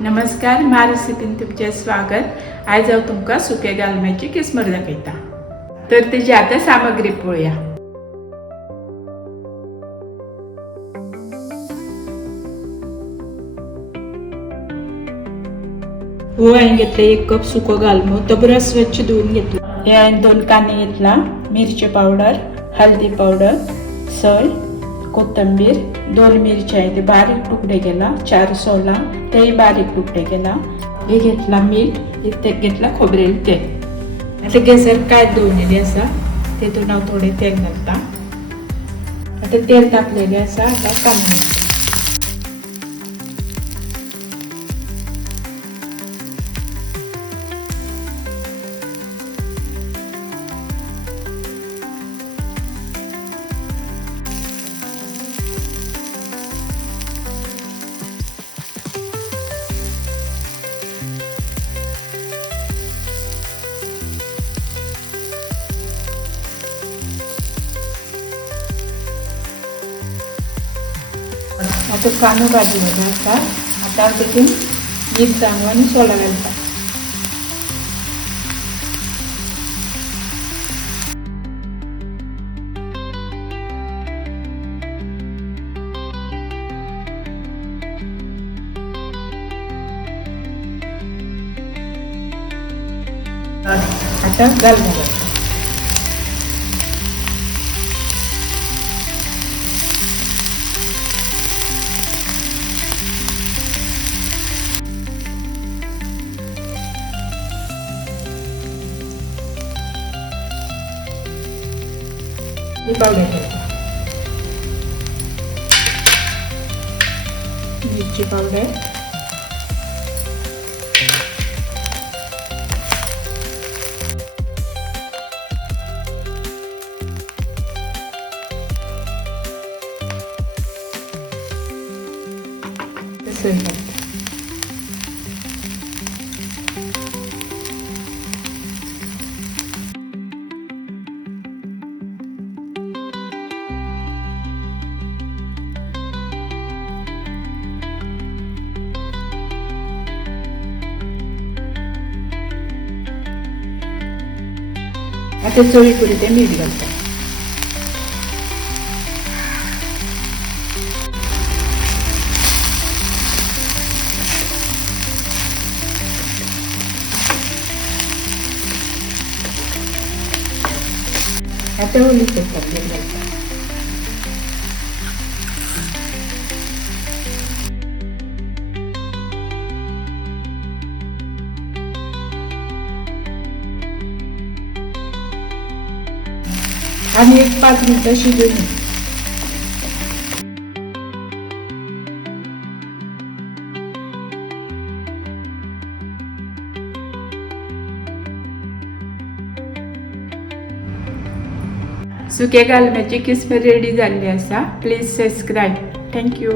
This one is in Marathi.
नमस्कार, म्हार रेसिपीन तुमचे स्वागत। आज हांव तुमकां सुके गालम्याची किसमूर दाखयता। तर तेजी आतां सामग्री पळोवया। हो हांवें घेतला 1 कप सुको गालमो, तो बरो स्वच्छ धुवन घेतला। हे हांवें 2 कांदे घेतला, मिरची पावडर, हळदी पावडर, सोय, कोथिंबीर, 2 मिरच्या ते बारीक तुकडे केला, 4 सोला तेही बारीक तुकडे केला। हे घेतला मीठ, ते घेतला खोबरेल तेल। आता गॅसार कायत दवरलेली आसा, तेतून हांव थोडे तेल घालता। आता तेल तापलेले आसा, आता कांदे घालता। आता कांदो भाजलेला आसा, आता हांव तेतून मिरसांगो आनी सोला घालता। आता गालमो घालता। पावडर घालता, मिरची पावडर, सोय घालता। आता चवी पुरते मीठ घालता। आता ओलीचं खोबरेल घालता। आणि 1-5 मिनिटं शिजवून घ्या। सुके गालम्याची किसमूर रेडी झाली आसा। Please subscribe. थँक्यू।